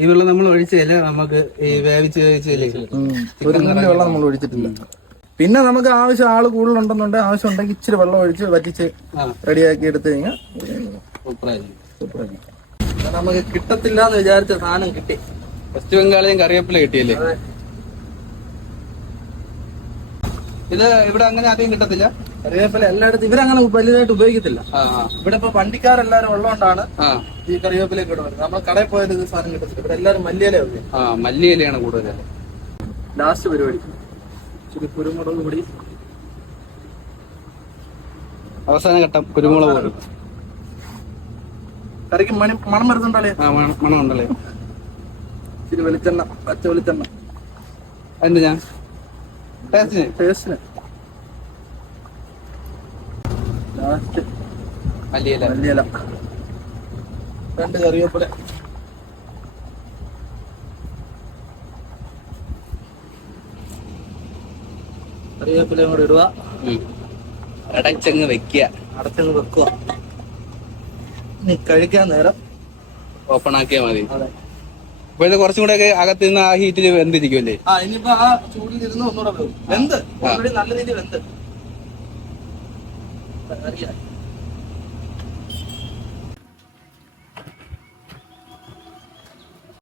ഈ വെള്ളം നമ്മൾ ഒഴിച്ചില്ല, നമുക്ക് ഈ വേവിച്ച് വേവിച്ചില്ലേ ഒരു തുള്ളി വെള്ളം നമ്മൾ ഒഴിച്ചിട്ടില്ല. പിന്നെ നമുക്ക് ആവശ്യം ആള് കൂടുതലുണ്ടെന്നുണ്ടെങ്കിൽ ആവശ്യം ഉണ്ടെങ്കിൽ ഇച്ചിരി വെള്ളം ഒഴിച്ച് വറ്റിച്ച് റെഡിയാക്കി എടുത്തു കഴിഞ്ഞാൽ സൂപ്പറായിരിക്കും. നമുക്ക് കിട്ടത്തില്ല എന്ന് വിചാരിച്ച സാധനം കിട്ടി. വെസ്റ്റ് ബംഗാളിയും കറിവേപ്പില കിട്ടിയല്ലേ? ഇത് ഇവിടെ അങ്ങനെ അധികം കിട്ടത്തില്ല കറിവേപ്പില. എല്ലായിടത്തും ഇവരങ്ങനെ വലുതായിട്ട് ഉപയോഗിക്കത്തില്ല. ഇവിടെ ഇപ്പൊ വണ്ടിക്കാരെല്ലാരും ഉള്ളതുകൊണ്ടാണ് ഈ കറിവേപ്പിലേക്ക് ഇവിടെ വരുന്നത്. നമ്മൾ കടയിൽ പോയാൽ ഇത് സാധനം കിട്ടത്തില്ല. ഇവിടെ എല്ലാരും മല്ലിയില ഉപയോഗിക്കും. മല്ലിയിലയാണ് കൂടുതൽ. ലാസ്റ്റ് പരിപാടി ഇച്ചിരി കുരുമുളക് പൊടി. അവസാന ഘട്ടം കുരുമുളക് പൊടി. കറിക്ക് മണം വരുന്നുണ്ടല്ലേ? മണം ഉണ്ടല്ലേ? ഇച്ചിരി വെളിച്ചെണ്ണ, പച്ച വെളിച്ചെണ്ണ. അതിന്റെ ഞാൻ ടേസ്റ്റിന് ലാസ്റ്റ് മല്ലിയില, 2 കറിവേപ്പില. കറിവേപ്പിലയും കൂടെ ഇടുക. അടച്ചങ്ങ് വെക്കുക. അടച്ചങ്ങ് വെക്കുക. ഇനി കഴിക്കാൻ നേരം ഓപ്പൺ ആക്കിയാൽ മതി. അപ്പൊ ഇത് കുറച്ചും കൂടെ ഒക്കെ അകത്ത് നിന്ന് ആ ഹീറ്റിൽ വെന്തിരിക്കുമല്ലേ? ഇനിയിപ്പോ ആ ചൂടിൽ ഇരുന്ന് ഒന്നുകൂടെ വെന്ത് ഓൾറെഡി നല്ല രീതിയിൽ വെന്ത്.